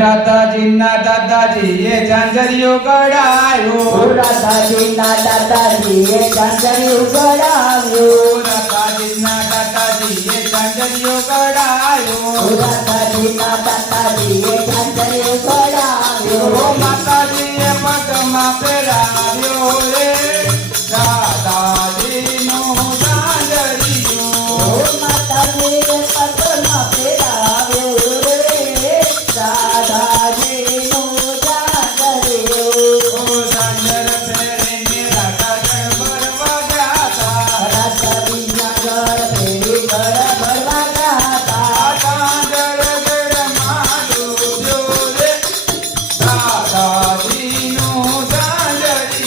રાધાજીના દાદાજીએ ઝાંઝરિયો કઢાયો રાધાજીના દાદાજીએ ઝાંઝરિયો કઢાવ્યો રાધાજીના દાદાજીએ ઝાંઝરિયો કઢાયો રાધાજીના દાદાજીએ ઝાંઝરિયો કઢાવ્યો માતાજીએ પગમાં પહેરાવ્યો રે દાદાજીનું ઝાંઝરિયું માતાજીએ પગમાં પહેરાવ્યો રે દાદાજીનું ઝાંઝરિયું ઝાંઝર પહેરીને રાધા ગરબડ વગાડતા રાધા બીજા ઘર ફેરી ઘર ભરવા ગાતા ઝાંઝર ગરબમાં ડૂબ્યો રે દાદાજીનું ઝાંઝરિયું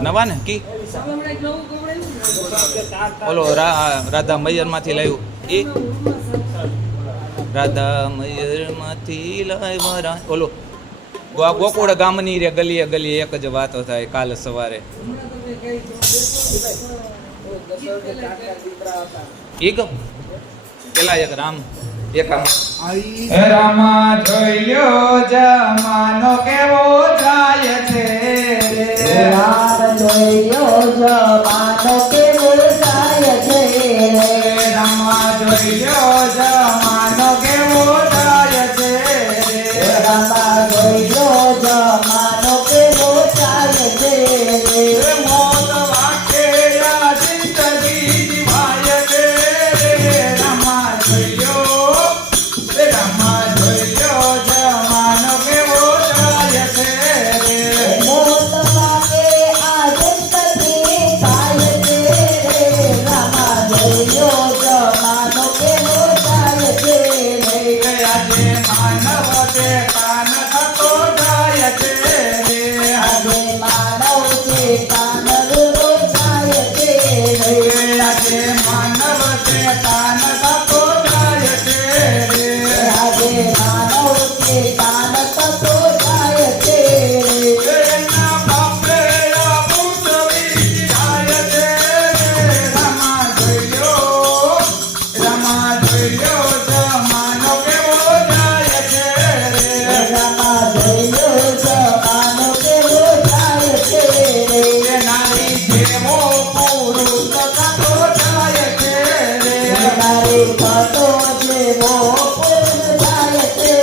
નવા ને કી ઓલો રાધા મૈયર માંથી લાવ્યું એ રાધા મૈયર માંથી લાવ્યા ઓલો ગોકુળ ગામની રે ગલીએ ગલીએ એક જ વાતો થાય કાલ સવારે એ ગમ પેલા એક રામ એક હે રામા જોઈ લ્યો જમાનો કેવો જાય છે રામ જોયો જમાનો કેવો જાય છે રામા જોઈ લ્યો જમાનો કેવો જાય છે રામા જોયો જમાનો કેવો જાય છે મોત વાકે આ જિંદગી જીવાય છે રામા જોઈ લ્યો જમાનો કેવો જાય છે મોત વાગે આ જિંદગી જાય છે રામા જોયો જમાનો કેવો જાય છે આજે માનવ તે કાન થતો જાય છે આજે માનવ છે કાનરૂ જાય છે આજે માનવ તે કાન થતો જાય છે આજે માનવ છે કાન થતો જાય છે એના બાપે આ પૂતળી જાય છે રામા જોઈ લ્યો જમાનો કેવો જાય છે રામા જોયો જમાનો કેવો જાય છે નારી જેવો પુરુષ થતો જાય છે નારી થતો જેવો પુરુષ જાય છે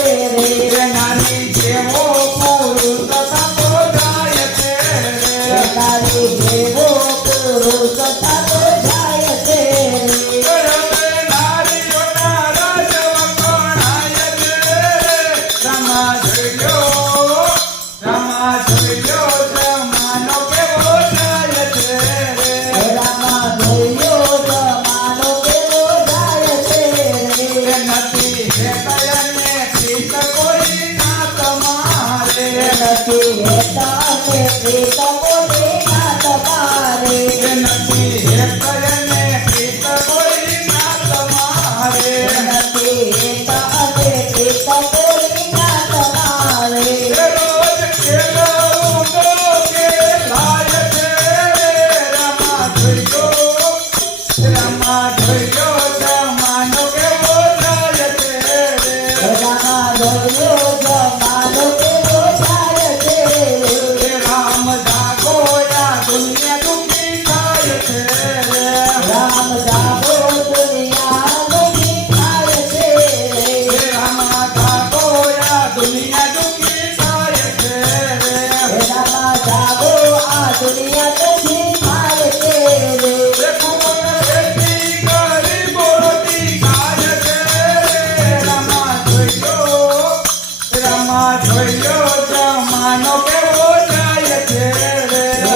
નારી જેવો પુરુષ થતો જાય છે નારી જેવો પુરુષ થતો જાય છે નારીઓના રાજ વખણાય છે રામા જોઈ લ્યો જમાનો કેવો જાય છે રામા જોયો જમાનો કેવો જાય છે નથી હેતયને પ્રીત કોઈ ના તમારે નથી હેતા તે પ્રીત કોઈ ના તમારે નથી હેતયને પ્રીત કોઈ ના તમારે નથી હેતા તે પ્રીત કોઈ ના તમારે રોજ ખેલવું તો ખેલાય છે રામા જોઈ લ્યો જમાનો કેવો જાય છે રામા જોયો જમાનો કેવો જાય છે રામ જાગોયા દુનિયા દુખી થાય છે રામ જાગો દુનિયા દુખી થાય છે રામ જાગોયા દુનિયા દુખી થાય છે રામા જાગો આ દુનિયા દુખી થાય છે જમાનો કેવો જાય છે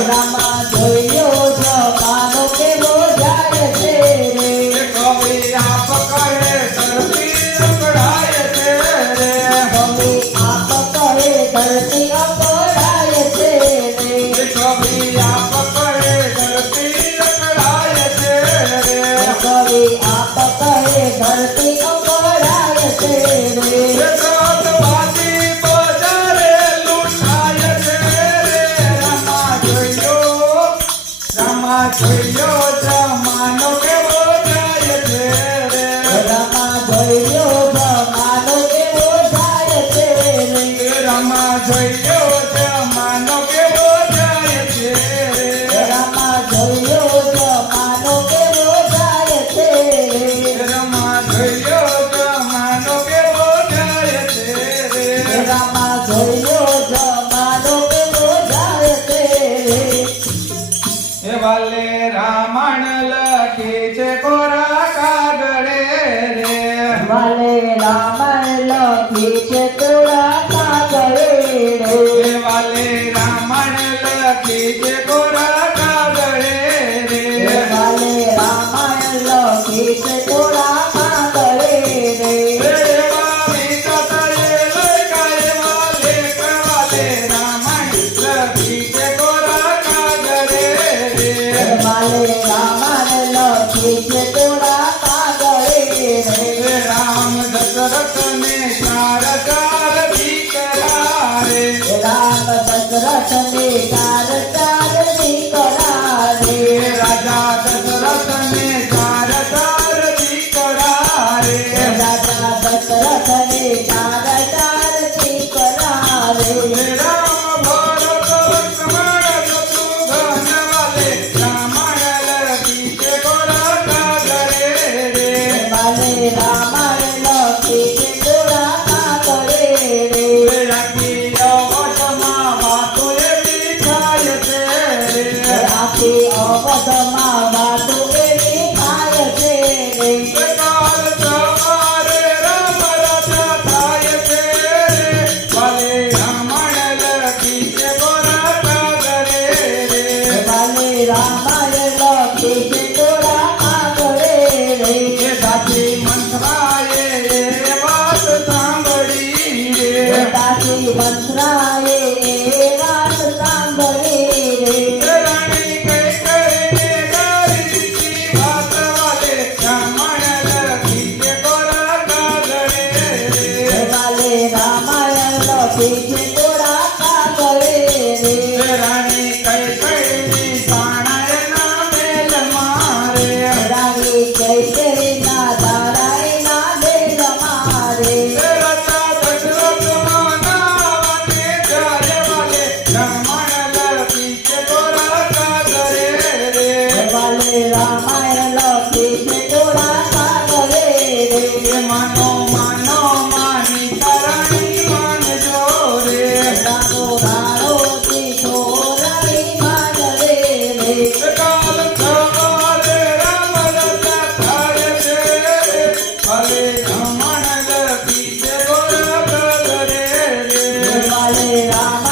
રામા જોયો જમાનો કેવો જાય છે કવિ આપ કરે ધરતી અકળાય છે મમ્મી આપ કરે ધરતી અપડાય છે કવિ આપ કરે ધરતી અકળાય છે કવિ આપ કરે ધરતી અપડાય છે સતવાદી બજારે લૂંટાય છે રામા જોઈ લ્યો જમાનો કેવો જાય છે રામા જોયો જમાનો કેવો જાય છે રામા જોઈ લ્યો જમાનો કેવો જાય છે રામા જોયો જમાનો કેવો જાય છે રામા જોઈ લ્યો જમાનો કેવો જાય છે રામા જોયો જમાનો કેવો જાય છે હે વાલે રામાયણ લખી છે કોરા કાગળે રે વાલે રામાયણ લખી છે કોરા કાગળે રે હે વાલે રામાયણ લખી છે કોરા કાગળે રે વાલે રામાયણ લખી છે કોરા કાગળે રે એવા વિચારે દશરથ ને ચાર ચાર દીકરા રે રામ દશરથ ને ચાર ચાર દીકરા રે રાજા દશરથ ને ચાર ચાર દીકરા રે રાજા દશરથ ને ચાર ચાર દીકરા રે રામ ભરત લક્ષ્મણ શત્રુઘ્ન વાલે રામાયણ લખી છે ગોરા કાગરે રે વાલે રામાયણ લખી છે ગોરા કાગરે રે રાખી અવધમાં વાતો એવી થાય છે રે આખી અવધમાં વાતો એવી થાય છે રે કાલ સવારે રામ રાજા થાય છે રે ભલે રામાયણ લખી છે ગોરા કાગરે રે વાલે રામાયણ લખી છે ગોરા કાગરે રે એ સાચી મંથરાએ એ વાત સાંભળી રે દાસી મંથરાએ એ વાત સાંભળી રે રાણી કઈ કરીને ગારી દીધી વાત વાલે રામાયણ લખી છે ગોરા કાગરે રે વાલે રામાયણ લખી છે ગોરા કાગરે રે રાણી કઈ કઈ સાણાએ ના મેલ મારે રાણી જયશ્રીના ધારાયના દેલ મારે રાજા દશરથ માનાવાને જાય વાલે રામાયણ લખી છે ગોરા કાગરે રે વાલે રામાયણ લખી છે ગોરા કાગરે રે માનો માનો માની તારાણી માનજો રે રાણો રાણો દીઠો રાણી માન રે રે કાલ સવારે રામ રાજા થાય છે ભલે રામાયણ લખી છે ગોરા કાગરે રે વાલે રામ